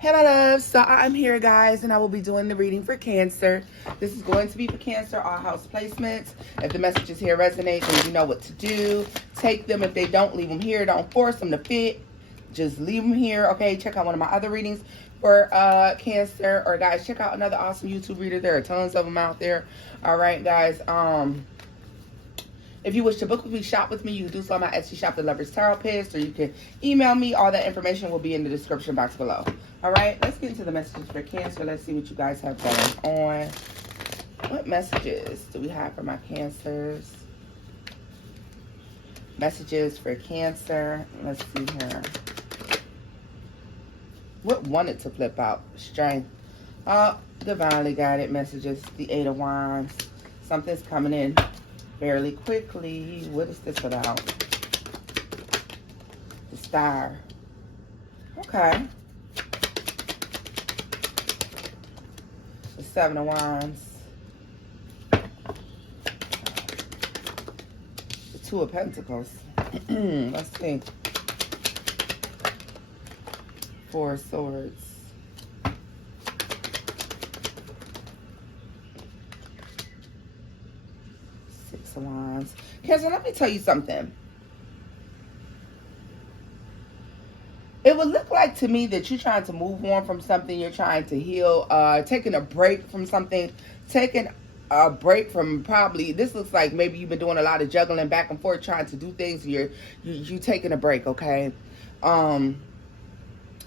Hey my loves, so I'm here guys and I will be doing the reading for Cancer. This is going to be for Cancer, all house placements. If the messages here resonate, then you know what to do. Take them. If they don't, leave them here. Don't force them to fit. Just leave them here, okay? Check out one of my other readings for Cancer. Or guys, check out another awesome YouTube reader. There are tons of them out there. All right, guys. If you wish to book with me, shop with me, you can do so on my Etsy shop, The Loverstaropist, or you can email me. All that information will be in the description box below. All right, let's get into the messages for Cancer. Let's see what you guys have going on. What messages do we have for my Cancers? Messages for Cancer. Let's see here. What wanted to flip out? Strength. Divinely guided messages. The Eight of Wands. Something's coming in fairly quickly. What is this about? The Star. Okay. The Seven of Wands. The Two of Pentacles. Let's see. Four of Swords. Six of Wands. Cancer, let me tell you something. It would look like to me that you're trying to move on from something. You're trying to heal, taking a break from something, taking a break from probably, this looks like maybe you've been doing a lot of juggling back and forth, trying to do things. You taking a break, okay?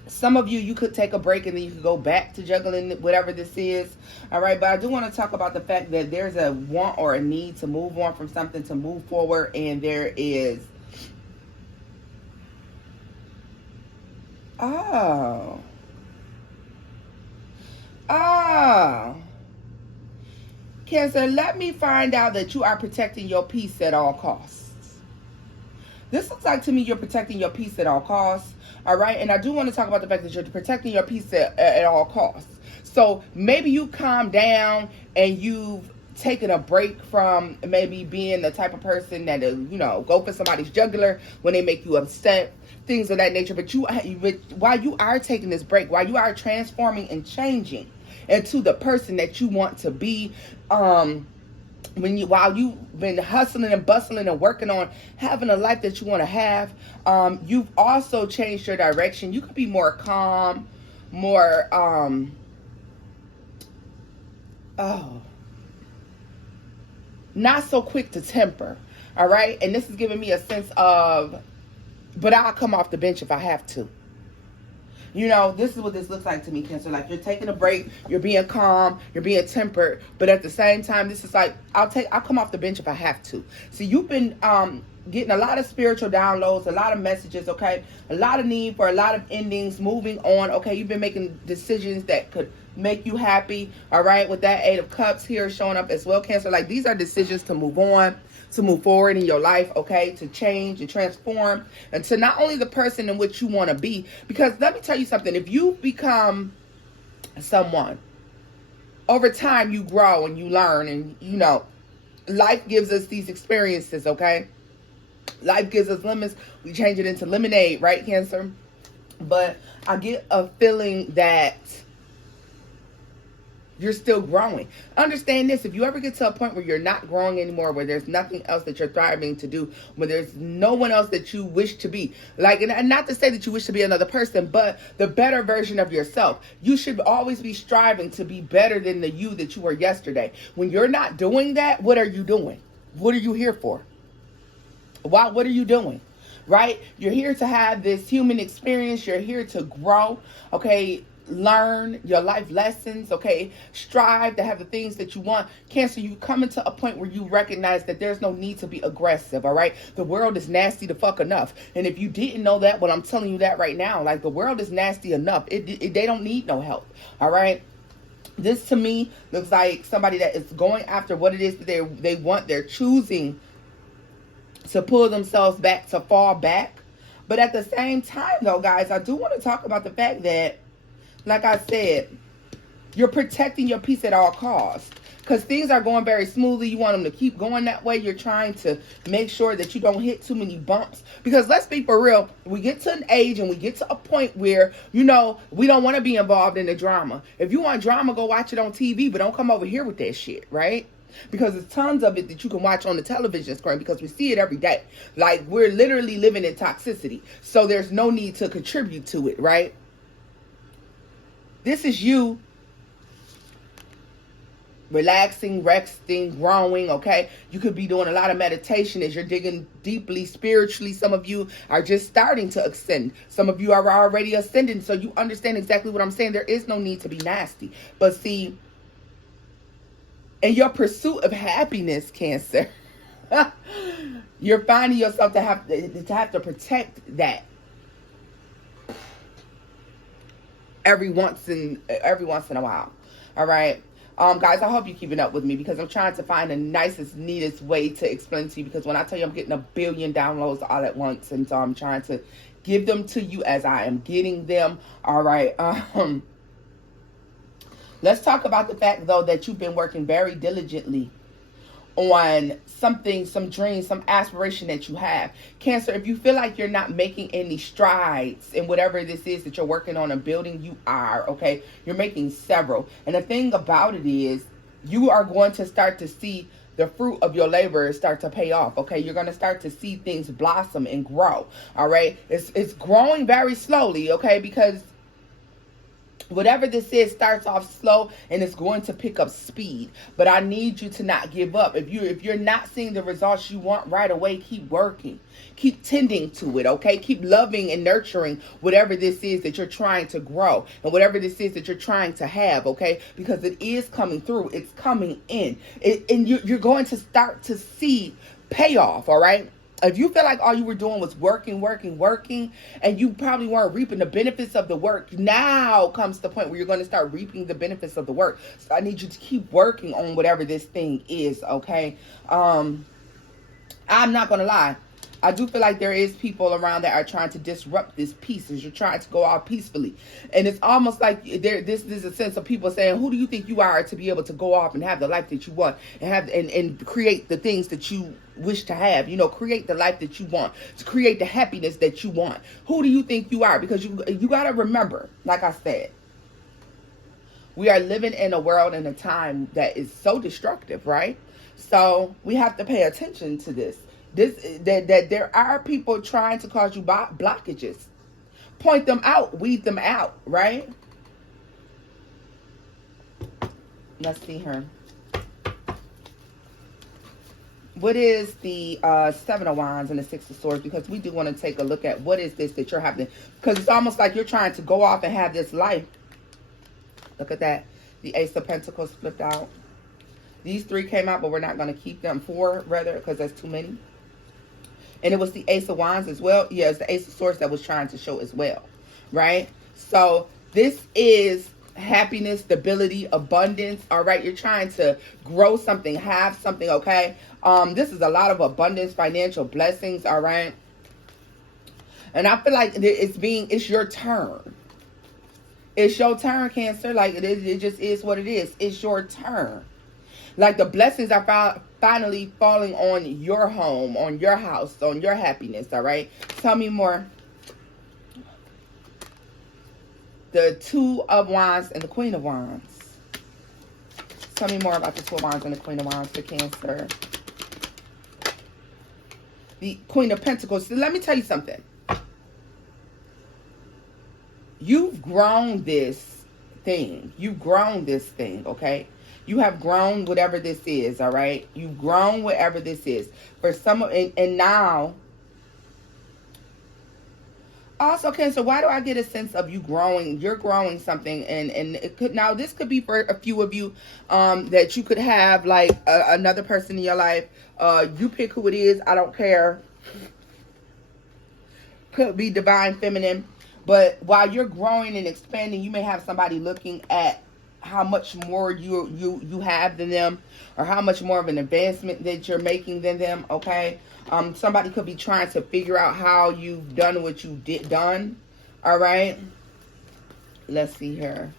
Some of you could take a break and then you could go back to juggling whatever this is. All right, but I do want to talk about the fact that there's a want or a need to move on from something, to move forward, and there is... Oh. Cancer, let me find out that you are protecting your peace at all costs. This looks like to me you're protecting your peace at all costs. All right. And I do want to talk about the fact that you're protecting your peace at all costs. So maybe you calm down and you've taken a break from maybe being the type of person that, go for somebody's jugular when they make you upset, things of that nature. But while you are taking this break, while you are transforming and changing into the person that you want to be, while you've been hustling and bustling and working on having a life that you want to have, you've also changed your direction. You could be more calm, more, not so quick to temper. All right. And this is giving me a sense of, but I'll come off the bench if I have to. This is what this looks like to me, Cancer. Like, you're taking a break, you're being calm, you're being tempered, but at the same time, this is like, I'll come off the bench if I have to. So you've been getting a lot of spiritual downloads, a lot of messages, okay? A lot of need for a lot of endings, moving on, okay? You've been making decisions that could make you happy, all right? With that Eight of Cups here showing up as well, Cancer. Like, these are decisions to move on, to move forward in your life, okay? To change and transform, and to not only the person in which you want to be. Because let me tell you something. If you become someone, over time you grow and you learn, and life gives us these experiences, okay? Life gives us lemons. We change it into lemonade, right, Cancer? But I get a feeling that you're still growing. Understand this. If you ever get to a point where you're not growing anymore, where there's nothing else that you're thriving to do, where there's no one else that you wish to be, like, and not to say that you wish to be another person, but the better version of yourself. You should always be striving to be better than the you that you were yesterday. When you're not doing that, what are you doing? What are you here for? What are you doing? Right? You're here to have this human experience. You're here to grow. Okay. Learn your life lessons, okay? Strive to have the things that you want. Cancer, you come into a point where you recognize that there's no need to be aggressive, all right? The world is nasty to fuck enough. And if you didn't know that, well, I'm telling you that right now. Like, the world is nasty enough. They don't need no help, all right? This, to me, looks like somebody that is going after what it is that they want. They're choosing to pull themselves back, to fall back. But at the same time, though, guys, I do want to talk about the fact that, like I said, you're protecting your peace at all costs. because things are going very smoothly. You want them to keep going that way. You're trying to make sure that you don't hit too many bumps. Because let's be for real, we get to an age and we get to a point where, you know, we don't want to be involved in the drama. If you want drama, go watch it on TV, but don't come over here with that shit, right? Because there's tons of it that you can watch on the television screen, because we see it every day. Like, we're literally living in toxicity. So there's no need to contribute to it, right? This is you relaxing, resting, growing, okay? You could be doing a lot of meditation as you're digging deeply spiritually. Some of you are just starting to ascend. Some of you are already ascending, so you understand exactly what I'm saying. There is no need to be nasty. But see, in your pursuit of happiness, Cancer, you're finding yourself to have to protect that every once in a while. All right. Guys, I hope you're keeping up with me, because I'm trying to find the nicest, neatest way to explain to you, because when I tell you I'm getting 1 billion downloads all at once, and so I'm trying to give them to you as I am getting them. All right. Let's talk about the fact, though, that you've been working very diligently on something, some dream, some aspiration that you have. Cancer, if you feel like you're not making any strides in whatever this is that you're working on and building, you are, okay? You're making several. And the thing about it is, you are going to start to see the fruit of your labor start to pay off, okay? You're going to start to see things blossom and grow, all right? It's growing very slowly, okay? Because whatever this is starts off slow and it's going to pick up speed. But I need you to not give up. If you're not seeing the results you want right away, keep working. Keep tending to it, okay? Keep loving and nurturing whatever this is that you're trying to grow and whatever this is that you're trying to have, okay? Because it is coming through. It's coming in. And you're going to start to see payoff, all right? If you feel like all you were doing was working, and you probably weren't reaping the benefits of the work, now comes the point where you're going to start reaping the benefits of the work. So I need you to keep working on whatever this thing is, okay? I'm not going to lie. I do feel like there is people around that are trying to disrupt this peace as you're trying to go out peacefully. And it's almost like this is a sense of people saying, who do you think you are to be able to go off and have the life that you want and have and create the things that you wish to have, you know, create the life that you want, to create the happiness that you want. Who do you think you are? Because you got to remember, like I said, we are living in a world and a time that is so destructive, right? So we have to pay attention to this. That there are people trying to cause you blockages. Point them out, weed them out, right? Let's see her. What is the Seven of Wands and the Six of Swords? Because we do want to take a look at what is this that you're having. Because it's almost like you're trying to go off and have this life. Look at that. The Ace of Pentacles flipped out. These 3 came out, but we're not going to keep them. 4, rather, because that's too many. And it was the Ace of Wands as well. Yeah, it's the Ace of Swords that was trying to show as well, right? So this is happiness, stability, abundance, all right? You're trying to grow something, have something, okay? This is a lot of abundance, financial blessings, all right? And I feel like it's your turn. It's your turn, Cancer. Like, it just is what it is. It's your turn. Like, the blessings are finally falling on your home, on your house, on your happiness, all right? Tell me more. The Two of Wands and the Queen of Wands. Tell me more about the Two of Wands and the Queen of Wands for Cancer. The Queen of Pentacles. So let me tell you something. You've grown this thing. You've grown this thing, okay? You have grown whatever this is, all right? You've grown whatever this is. For some, and now, also, Cancer, why do I get a sense of you growing? You're growing something, and it could, now this could be for a few of you, that you could have like another person in your life. You pick who it is. I don't care. Could be divine feminine, but while you're growing and expanding, you may have somebody looking at how much more you have than them, or how much more of an advancement that you're making than them, okay? Somebody could be trying to figure out how you've done what you done, all right? Let's see here.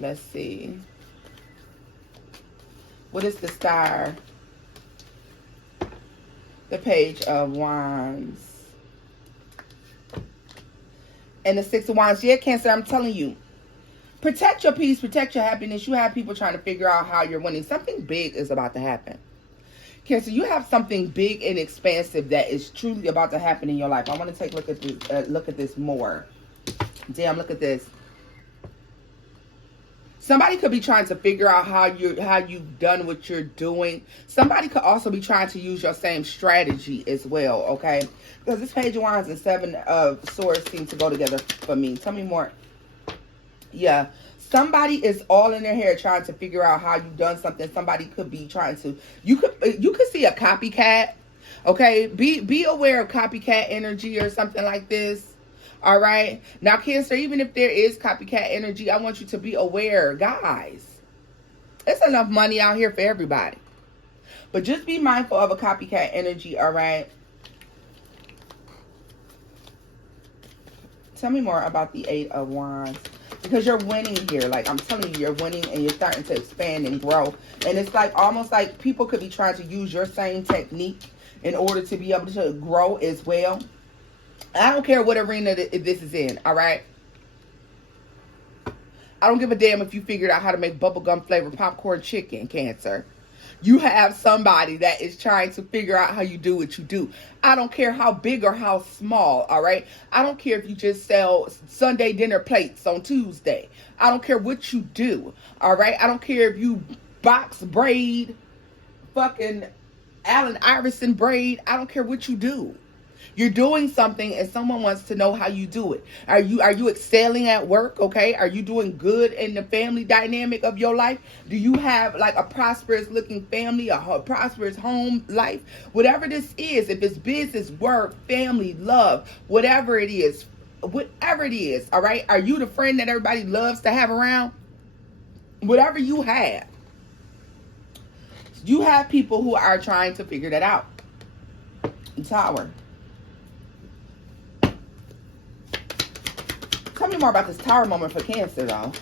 Let's see. What is the star? The Page of Wands. And the Six of Wands. Yeah, Cancer, I'm telling you. Protect your peace. Protect your happiness. You have people trying to figure out how you're winning. Something big is about to happen. Cancer, you have something big and expansive that is truly about to happen in your life. I want to take a look at this more. Damn, look at this. Somebody could be trying to figure out how you've done what you're doing. Somebody could also be trying to use your same strategy as well, okay? Because this Page of Wands and Seven of Swords seem to go together for me. Tell me more. Yeah. Somebody is all in their hair trying to figure out how you've done something. Somebody could be trying to... You could see a copycat, okay? Be aware of copycat energy or something like this. All right. Now, Cancer, even if there is copycat energy, I want you to be aware, guys. There's enough money out here for everybody. But just be mindful of a copycat energy, all right? Tell me more about the Eight of Wands. Because you're winning here. Like, I'm telling you, you're winning and you're starting to expand and grow. And it's like almost like people could be trying to use your same technique in order to be able to grow as well. I don't care what arena this is in, all right? I don't give a damn if you figured out how to make bubblegum flavored popcorn chicken, Cancer. You have somebody that is trying to figure out how you do what you do. I don't care how big or how small, all right? I don't care if you just sell Sunday dinner plates on Tuesday. I don't care what you do, all right? I don't care if you box braid, fucking Allen Iverson braid. I don't care what you do. You're doing something and someone wants to know how you do it. Are you excelling at work, okay? Are you doing good in the family dynamic of your life? Do you have like a prosperous looking family, a prosperous home life? Whatever this is, if it's business, work, family, love, whatever it is, all right? Are you the friend that everybody loves to have around? Whatever you have. You have people who are trying to figure that out. Tower. Tell me more about this Tower moment for Cancer, though.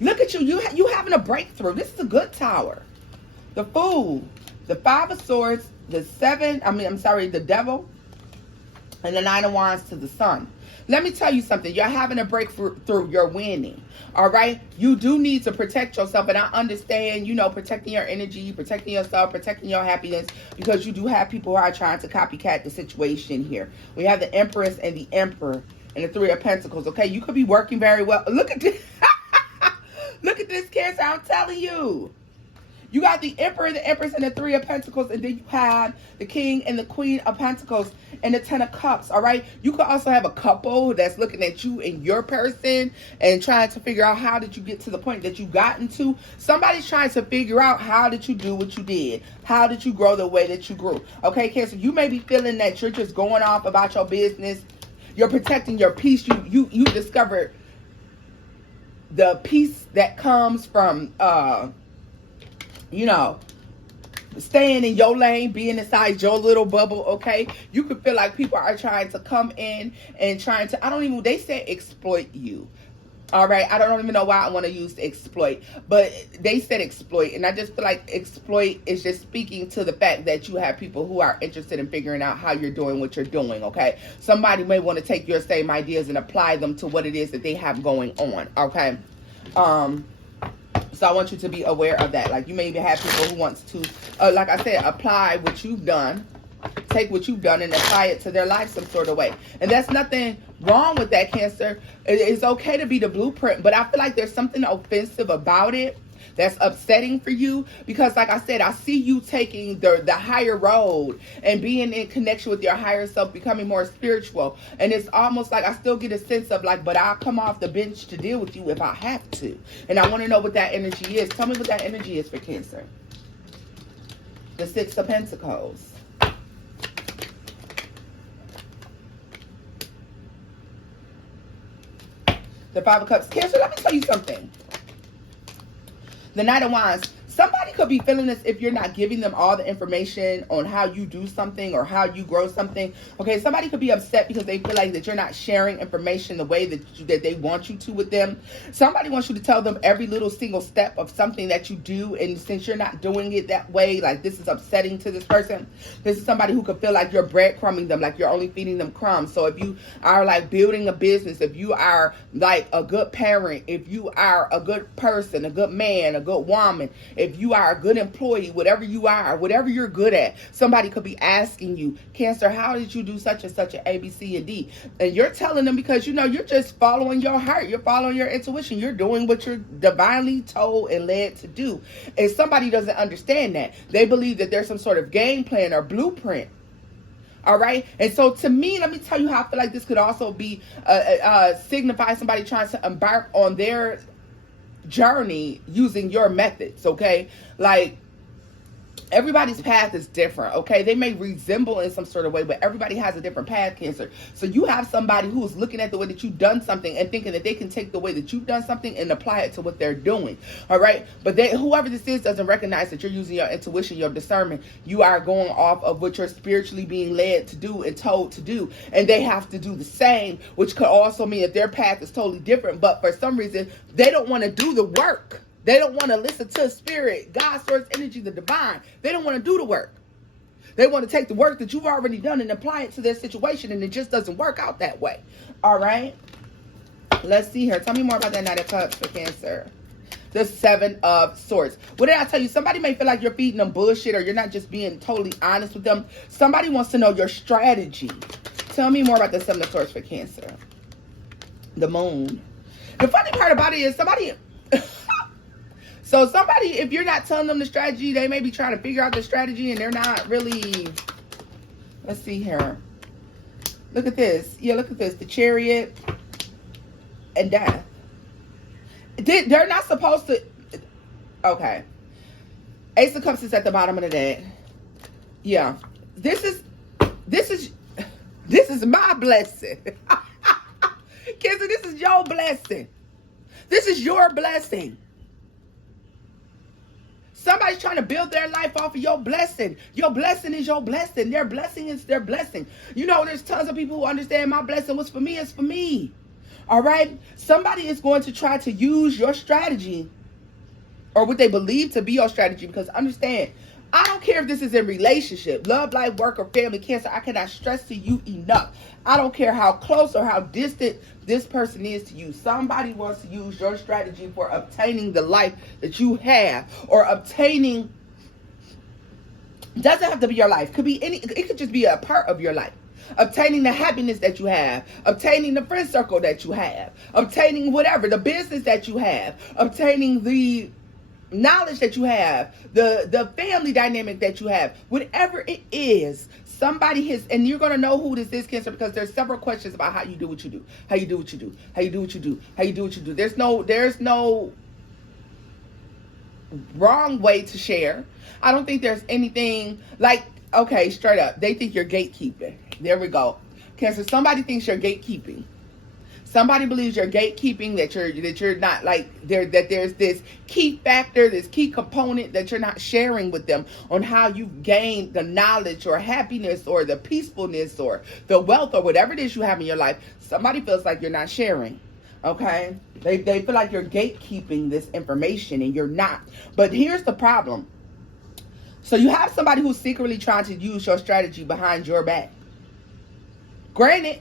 Look at you. You having a breakthrough. This is a good Tower. The Fool. The Five of Swords. The Devil. And the Nine of Wands to the Sun. Let me tell you something. You're having a breakthrough. You're winning. All right? You do need to protect yourself. And I understand, protecting your energy, protecting yourself, protecting your happiness. Because you do have people who are trying to copycat the situation here. We have the Empress and the Emperor and the Three of Pentacles. Okay? You could be working very well. Look at this. Look at this, Cancer. I'm telling you. You got the Emperor, the Empress, and the Three of Pentacles. And then you have the King and the Queen of Pentacles and the Ten of Cups. All right. You could also have a couple that's looking at you and your person and trying to figure out how did you get to the point that you gotten to. Somebody's trying to figure out how did you do what you did. How did you grow the way that you grew? Okay, Cancer, you may be feeling that you're just going off about your business. You're protecting your peace. You discovered the peace that comes from, staying in your lane, being inside your little bubble, okay? You could feel like people are trying to come in and trying to, they say exploit you. All right, I don't even know why I want to use exploit, but they said exploit, and I just feel like exploit is just speaking to the fact that you have people who are interested in figuring out how you're doing what you're doing, okay? Somebody may want to take your same ideas and apply them to what it is that they have going on, okay? So I want you to be aware of that. Like, you may even have people who wants to, like I said, apply what you've done, take what you've done and apply it to their life some sort of way. And that's nothing wrong with that, Cancer. It's okay to be the blueprint, but I feel like there's something offensive about it that's upsetting for you, because like I said, I see you taking the higher road and being in connection with your higher self, becoming more spiritual. And it's almost like I still get a sense of like, but I'll come off the bench to deal with you if I have to. And I want to know what that energy is. Tell me what that energy is for Cancer. The Six of Pentacles. The Five of Cups. Cancer, let me tell you something. The Knight of Wands. Somebody could be feeling this if you're not giving them all the information on how you do something or how you grow something. Okay, somebody could be upset because they feel like that you're not sharing information the way that they want you to with them. Somebody wants you to tell them every little single step of something that you do, and since you're not doing it that way, like, this is upsetting to this person. This is somebody who could feel like you're breadcrumbing them, like you're only feeding them crumbs. So if you are like building a business, if you are like a good parent, if you are a good person, a good man, a good woman, if you are a good employee, whatever you are, whatever you're good at, somebody could be asking you, Cancer, how did you do such and such an A, B, C, and D? And you're telling them because, you know, you're just following your heart. You're following your intuition. You're doing what you're divinely told and led to do. And somebody doesn't understand that. They believe that there's some sort of game plan or blueprint. All right. And so to me, let me tell you how I feel like this could also be signify somebody trying to embark on their journey using your methods. Okay, like, everybody's path is different. Okay, they may resemble in some sort of way, but everybody has a different path, Cancer. So you have somebody who's looking at the way that you've done something and thinking that they can take the way that you've done something and apply it to what they're doing. All right, but whoever this is doesn't recognize that you're using your intuition, your discernment. You are going off of what you're spiritually being led to do and told to do, and they have to do the same, which could also mean that their path is totally different, but for some reason they don't want to do the work. They don't want to listen to spirit, God, source, energy, the divine. They don't want to do the work. They want to take the work that you've already done and apply it to their situation, and it just doesn't work out that way. All right? Let's see here. Tell me more about that Knight of Cups for Cancer. The Seven of Swords. What did I tell you? Somebody may feel like you're feeding them bullshit or you're not just being totally honest with them. Somebody wants to know your strategy. Tell me more about the Seven of Swords for Cancer. The Moon. The funny part about it is somebody... So somebody, if you're not telling them the strategy, they may be trying to figure out the strategy and they're not really, let's see here. Look at this. Yeah, look at this. The Chariot and Death. They're not supposed to, okay. Ace of Cups is at the bottom of the deck. Yeah. This is my blessing. Cancer, this is your blessing. This is your blessing. Somebody's trying to build their life off of your blessing. Your blessing is your blessing. Their blessing is their blessing. You know, there's tons of people who understand my blessing. What's for me is for me. All right? Somebody is going to try to use your strategy or what they believe to be your strategy, because understand, I don't care if this is in relationship, love, life, work, or family, Cancer. I cannot stress to you enough. I don't care how close or how distant this person is to you. Somebody wants to use your strategy for obtaining the life that you have, or obtaining, doesn't have to be your life. Could be it could just be a part of your life. Obtaining the happiness that you have, obtaining the friend circle that you have, obtaining whatever, the business that you have, obtaining the knowledge that you have, the family dynamic that you have, whatever it is, somebody has, and you're going to know who this is, Cancer, because there's several questions about how you do what you do, how you do what you do, how you do what you do, how you do what you do. There's no wrong way to share. I don't think there's anything like, okay, straight up, they think you're gatekeeping. There we go. Cancer, somebody thinks you're gatekeeping. Somebody believes you're gatekeeping, that you're not like that there's this key factor, this key component that you're not sharing with them on how you gain the knowledge or happiness or the peacefulness or the wealth or whatever it is you have in your life. Somebody feels like you're not sharing. Okay? They feel like you're gatekeeping this information and you're not. But here's the problem. So you have somebody who's secretly trying to use your strategy behind your back. Granted,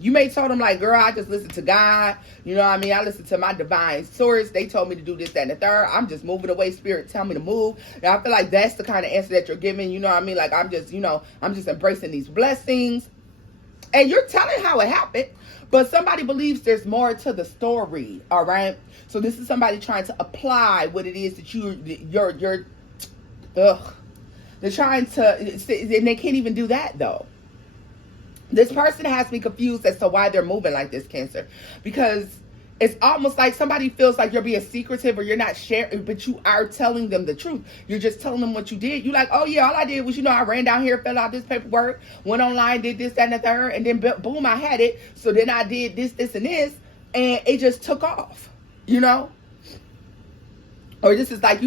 you may tell them like, girl, I just listen to God. You know what I mean? I listen to my divine source. They told me to do this, that, and the third. I'm just moving away. Spirit tell me to move. And I feel like that's the kind of answer that you're giving. You know what I mean? Like, I'm just embracing these blessings. And you're telling how it happened. But somebody believes there's more to the story. All right? So this is somebody trying to apply what it is that you're they're trying to, and they can't even do that though. This person has me confused as to why they're moving like this, Cancer. Because it's almost like somebody feels like you're being secretive or you're not sharing, but you are telling them the truth. You're just telling them what you did. You're like, oh yeah, all I did was, I ran down here, filled out this paperwork, went online, did this, that, and the third, and then boom, I had it. So then I did this, and this, and it just took off, Or this is like,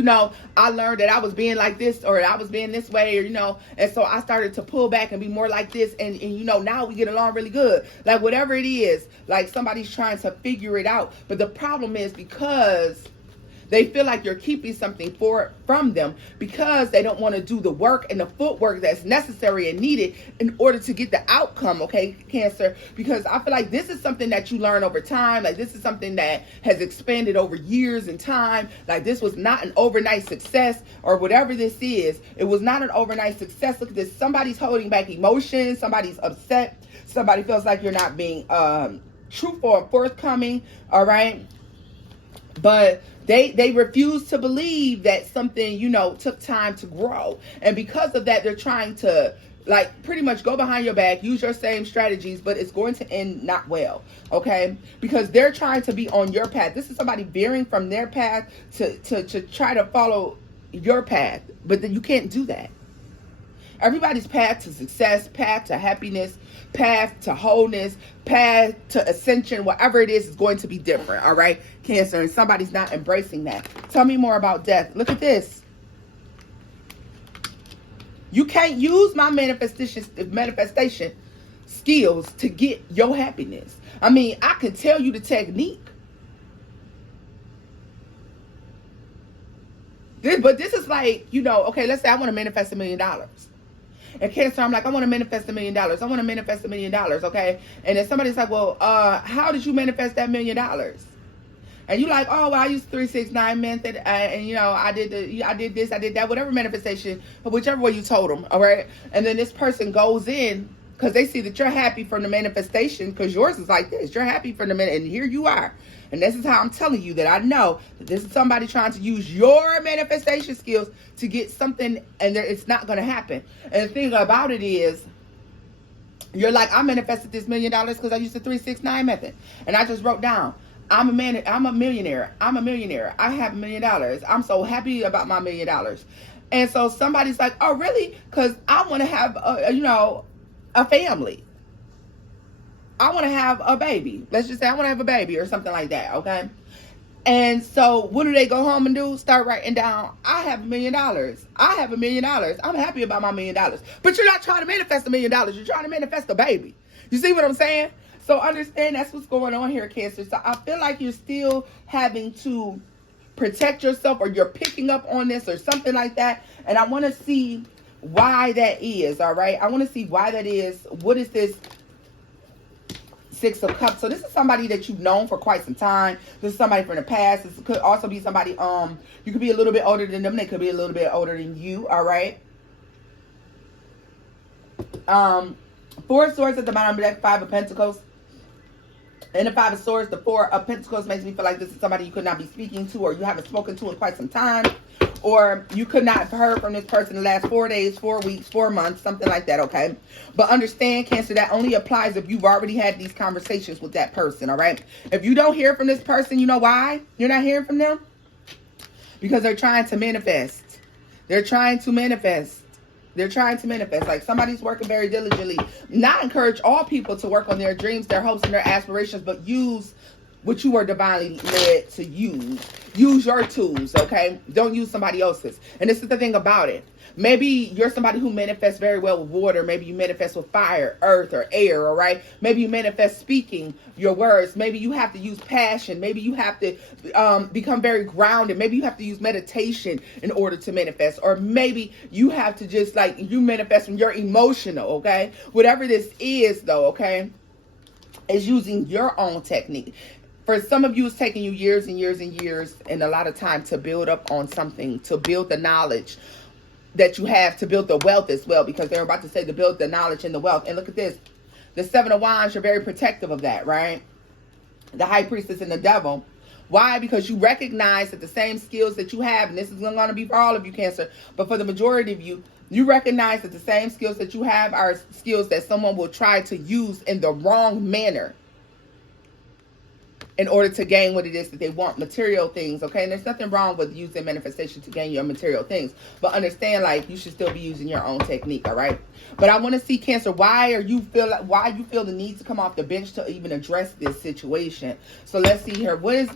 I learned that I was being like this, or I was being this way, or, and so I started to pull back and be more like this. And now we get along really good. Like, whatever it is, like somebody's trying to figure it out. But the problem is because they feel like you're keeping something from them, because they don't want to do the work and the footwork that's necessary and needed in order to get the outcome, okay, Cancer? Because I feel like this is something that you learn over time. Like, this is something that has expanded over years and time. Like, this was not an overnight success, or whatever this is. It was not an overnight success. Look at this. Somebody's holding back emotions. Somebody's upset. Somebody feels like you're not being truthful and forthcoming, all right? But they refuse to believe that something, took time to grow. And because of that, they're trying to, like, pretty much go behind your back, use your same strategies, but it's going to end not well, okay? Because they're trying to be on your path. This is somebody veering from their path to try to follow your path. But then you can't do that. Everybody's path to success, path to happiness, path to wholeness, path to ascension, whatever it is going to be different, all right, Cancer? And somebody's not embracing that. Tell me more about death. Look at this. You can't use my manifestation skills to get your happiness. I mean, I can tell you the technique. But this is like, okay, let's say I want to manifest $1 million. And Cancer, I'm like, I want to manifest $1 million. I want to manifest $1 million, okay? And then somebody's like, well, how did you manifest that $1 million? And you like, oh, well, I used 3-6-9 method, and I did this, I did that, whatever manifestation, whichever way you told them, all right? And then this person goes in because they see that you're happy from the manifestation, because yours is like this. You're happy from the and here you are. And this is how I'm telling you that I know that this is somebody trying to use your manifestation skills to get something, and it's not going to happen. And the thing about it is, you're like, I manifested this $1 million because I used the 3-6-9 method. And I just wrote down, I'm a millionaire. I'm a millionaire. I have $1 million. I'm so happy about my $1 million. And so somebody's like, oh, really? Because I want to have, a family. I want to have a baby. Let's just say I want to have a baby or something like that, okay? And so what do they go home and do? Start writing down, I have $1 million. I have $1 million. I'm happy about my $1 million. But you're not trying to manifest $1 million. You're trying to manifest a baby. You see what I'm saying? So understand that's what's going on here, Cancer. So I feel like you're still having to protect yourself, or you're picking up on this or something like that. And I want to see why that is, all right? I want to see why that is. What is this Six of Cups? So this is somebody that you've known for quite some time. This is somebody from the past. This could also be somebody, you could be a little bit older than them. They could be a little bit older than you, all right? Four of Swords at the bottom of the deck, Five of Pentacles. And the Five of Swords, the Four of Pentacles makes me feel like this is somebody you could not be speaking to, or you haven't spoken to in quite some time. Or you could not have heard from this person in the last 4 days, 4 weeks, 4 months, something like that, okay? But understand, Cancer, that only applies if you've already had these conversations with that person, all right? If you don't hear from this person, you know why you're not hearing from them? Because they're trying to manifest. They're trying to manifest. They're trying to manifest. Like, somebody's working very diligently. Not encourage all people to work on their dreams, their hopes, and their aspirations, but use what you are divinely led to use. Use your tools, okay? Don't use somebody else's. And this is the thing about it. Maybe you're somebody who manifests very well with water. Maybe you manifest with fire, earth, or air, all right? Maybe you manifest speaking your words. Maybe you have to use passion. Maybe you have to become very grounded. Maybe you have to use meditation in order to manifest. Or maybe you have to just, like, you manifest when you're emotional, okay? Whatever this is, though, okay, is using your own technique. For some of you, it's taking you years and years and years and a lot of time to build up on something, to build the knowledge that you have, to build the wealth as well, because they're about to say to build the knowledge and the wealth. And look at this. The Seven of Wands, you're very protective of that, right? The High Priestess and the Devil. Why? Because you recognize that the same skills that you have, and this is going to be for all of you, Cancer, but for the majority of you, you recognize that the same skills that you have are skills that someone will try to use in the wrong manner. in order to gain what it is that they want, material things, okay? And there's nothing wrong with using manifestation to gain your material things, but understand, like, you should still be using your own technique, all right? But I want to see, Cancer, why you feel the need to come off the bench to even address this situation. So let's see here. What is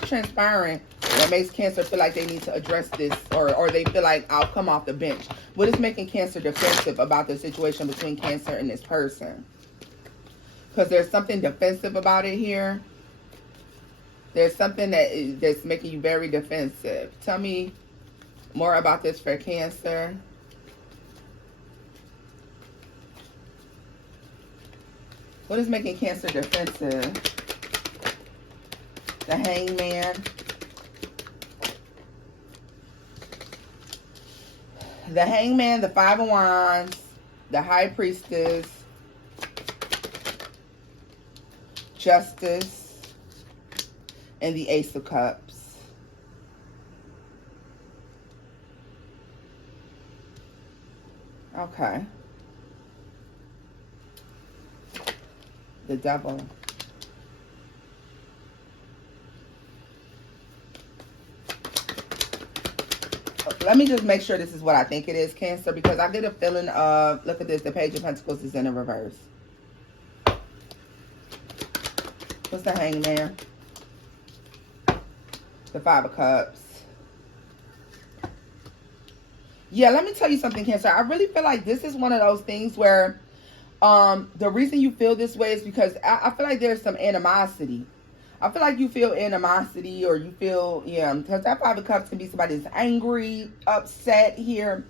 transpiring that makes Cancer feel like they need to address this, or they feel like I'll come off the bench? What is making Cancer defensive about the situation between Cancer and this person? Because there's something defensive about it here. There's something that's making you very defensive. Tell me more about this for Cancer. What is making Cancer defensive? The Hangman. The Hangman, the Five of Wands, the High Priestess, Justice, and the Ace of Cups. Okay. The Devil. Let me just make sure this is what I think it is, Cancer, because I get a feeling of, look at this, the Page of Pentacles is in the reverse. What's the Hangman? The Five of Cups. Yeah, let me tell you something, Cancer. I really feel like this is one of those things where the reason you feel this way is because I feel like there's some animosity. I feel like you feel animosity, or you feel, yeah, because that Five of Cups can be somebody that's angry, upset here.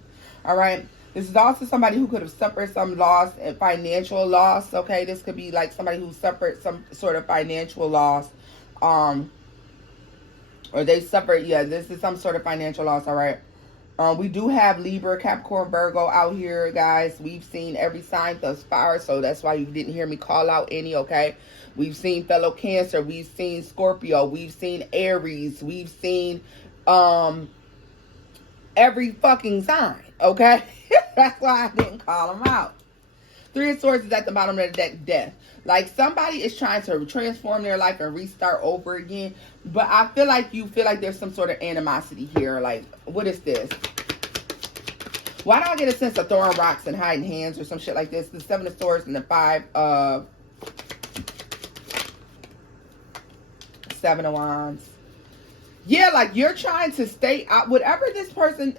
All right. This is also somebody who could have suffered some loss, financial loss. Okay. This could be like somebody who suffered some sort of financial loss. Or they suffered, yeah, this is some sort of financial loss. All right. We do have Libra, Capricorn, Virgo out here, guys. We've seen every sign thus far, so that's why you didn't hear me call out any, okay? We've seen fellow Cancer. We've seen Scorpio. We've seen Aries. We've seen every fucking sign, okay? That's why I didn't call them out. Three of Swords is at the bottom of the deck, Death. Like, somebody is trying to transform their life and restart over again. But I feel like you feel like there's some sort of animosity here. Like, what is this? Why do I get a sense of throwing rocks and hiding hands or some shit like this? The Seven of Swords and the Seven of Wands. Yeah, like, you're trying to stay out. Whatever this person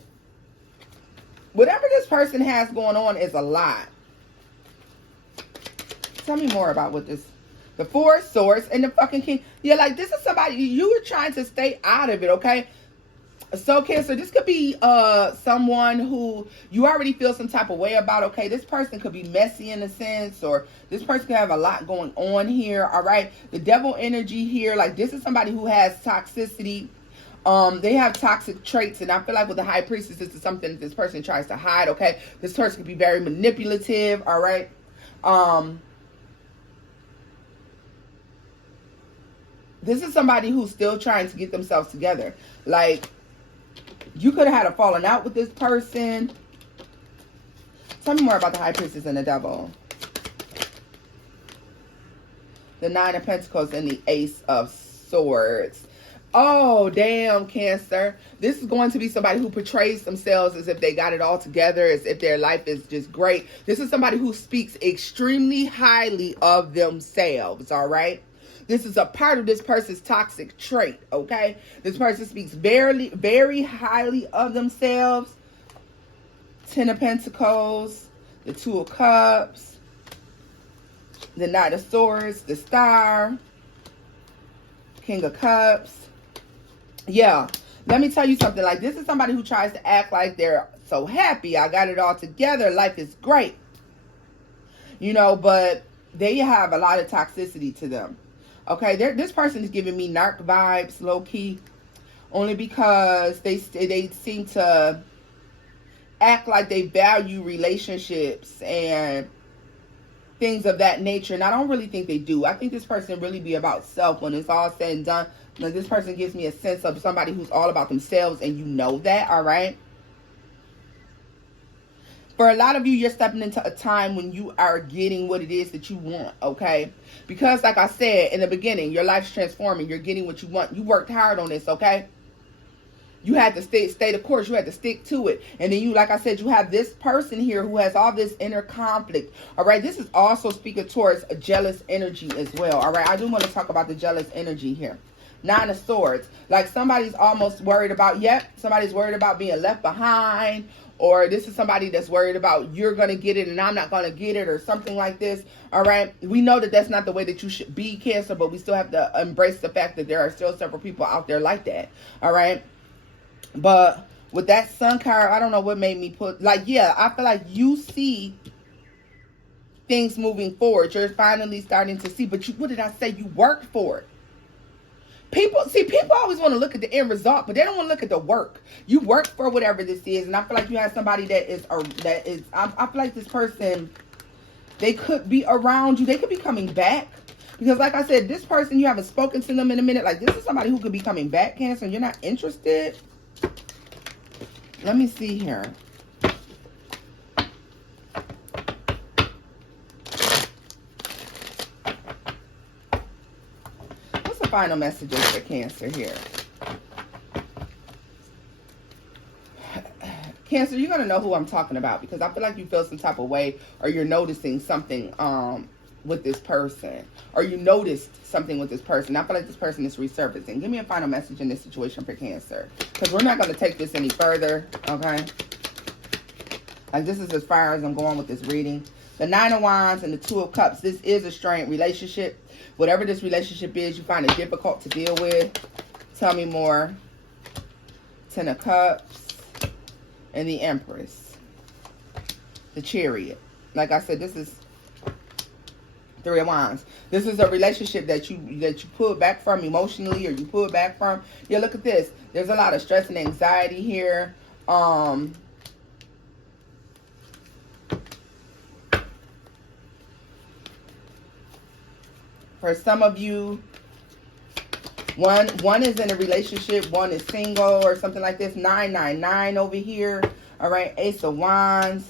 has going on is a lot. Tell me more about what this, the Four of Swords and the fucking King. Yeah, like, this is somebody, you were trying to stay out of it, okay? So, Cancer, this could be someone who you already feel some type of way about, okay? This person could be messy in a sense, or this person could have a lot going on here, all right? The Devil energy here, like, this is somebody who has toxicity. They have toxic traits, and I feel like with the High Priestess, this is something that this person tries to hide, okay? This person could be very manipulative, all right? This is somebody who's still trying to get themselves together. Like, you could have had a falling out with this person. Tell me more about the High Priestess and the Devil. The Nine of Pentacles and the Ace of Swords. Oh, damn, Cancer. This is going to be somebody who portrays themselves as if they got it all together, as if their life is just great. This is somebody who speaks extremely highly of themselves, all right? This is a part of this person's toxic trait, okay? This person speaks very, very highly of themselves. Ten of Pentacles, the Two of Cups, the Knight of Swords, the Star, King of Cups. Yeah, let me tell you something. Like, this is somebody who tries to act like they're so happy. I got it all together. Life is great. You know, but they have a lot of toxicity to them. Okay, this person is giving me narc vibes, low key, only because they seem to act like they value relationships and things of that nature, and I don't really think they do. I think this person really be about self when it's all said and done. Like, this person gives me a sense of somebody who's all about themselves, and you know that, all right? For a lot of you, you're stepping into a time when you are getting what it is that you want, okay? Because like I said in the beginning, your life's transforming. You're getting what you want. You worked hard on this, okay? You had to stay the course. You had to stick to it. And then you, like I said, you have this person here who has all this inner conflict, all right? This is also speaking towards a jealous energy as well, all right? I do want to talk about the jealous energy here. Nine of Swords. Like somebody's almost worried about, somebody's worried about being left behind, or this is somebody that's worried about you're going to get it and I'm not going to get it, or something like this, all right? We know that that's not the way that you should be, Cancer, but we still have to embrace the fact that there are still several people out there like that, all right? But with that Sun card, I don't know what made me put, like, yeah, I feel like you see things moving forward. You're finally starting to see, but what did I say? You worked for it. People always want to look at the end result, but they don't want to look at the work. You work for whatever this is, and I feel like you have somebody that is, I feel like this person, they could be around you. They could be coming back. Because like I said, this person, you haven't spoken to them in a minute. Like, this is somebody who could be coming back, Cancer, and you're not interested. Let me see here. Final messages for Cancer here. Cancer, you're going to know who I'm talking about, because I feel like you feel some type of way, or you're noticing something with this person, or you noticed something with this person. I feel like this person is resurfacing. Give me a final message in this situation for Cancer, because we're not going to take this any further, okay? Like, this is as far as I'm going with this reading. The Nine of Wands and the Two of Cups. This is a strained relationship. Whatever this relationship is, you find it difficult to deal with. Tell me more. Ten of Cups and the Empress. The Chariot. Like I said, this is Three of Wands. This is a relationship that you pull back from emotionally, or you pull back from. Yeah, look at this. There's a lot of stress and anxiety here. For some of you, one is in a relationship, one is single, or something like this. 999 over here. All right, Ace of Wands.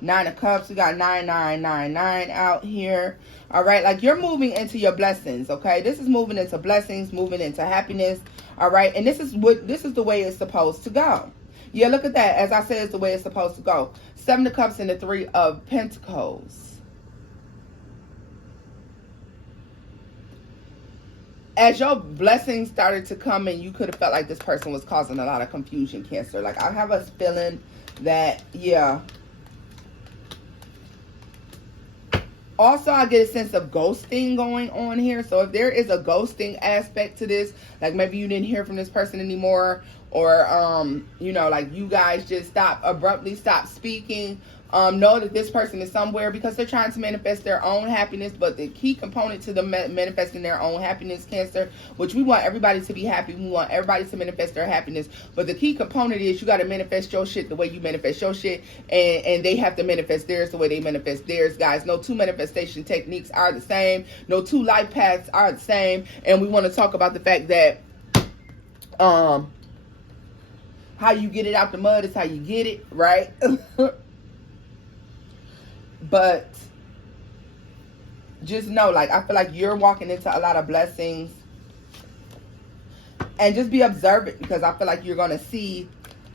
Nine of Cups. We got 9999 out here. All right, like, you're moving into your blessings, okay? This is moving into blessings, moving into happiness. All right, and this is the way it's supposed to go. Yeah, look at that. As I said, it's the way it's supposed to go. Seven of Cups and the Three of Pentacles. As your blessings started to come in, you could have felt like this person was causing a lot of confusion, Cancer. Like, I have a feeling that, yeah. Also, I get a sense of ghosting going on here. So if there is a ghosting aspect to this, like maybe you didn't hear from this person anymore, or, you know, like you guys just abruptly stop speaking, know that this person is somewhere, because they're trying to manifest their own happiness. But the key component to them manifesting their own happiness, Cancer, which we want everybody to be happy. We want everybody to manifest their happiness. But the key component is you got to manifest your shit the way you manifest your shit. And they have to manifest theirs the way they manifest theirs, guys. No two manifestation techniques are the same. No two life paths are the same. And we want to talk about the fact that how you get it out the mud is how you get it, right? But just know, like, I feel like you're walking into a lot of blessings. And just be observant, because I feel like you're going to see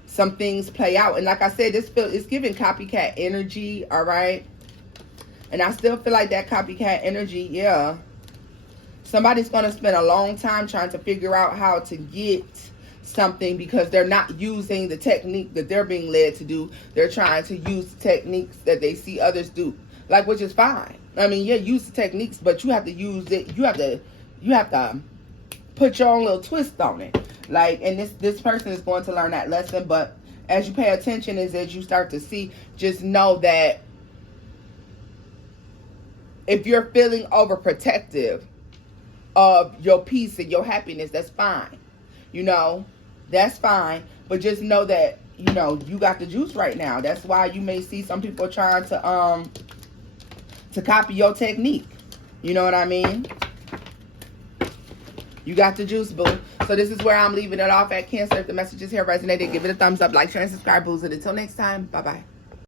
some things play out. And like I said, it's giving copycat energy, all right? And I still feel like that copycat energy, yeah. Somebody's going to spend a long time trying to figure out how to get something, because they're not using the technique that they're being led to do. They're trying to use the techniques that they see others do, like, which is fine. I mean, yeah, use the techniques, but you have to use it. You have to put your own little twist on it. Like, and this person is going to learn that lesson. But as you pay attention, as you start to see, just know that if you're feeling overprotective of your peace and your happiness, that's fine. You know, that's fine. But just know that, you know, you got the juice right now. That's why you may see some people trying to copy your technique. You know what I mean? You got the juice, boo. So this is where I'm leaving it off at, Cancer. If the messages here resonated, give it a thumbs up, like, share, and subscribe, boos. And until next time, bye-bye.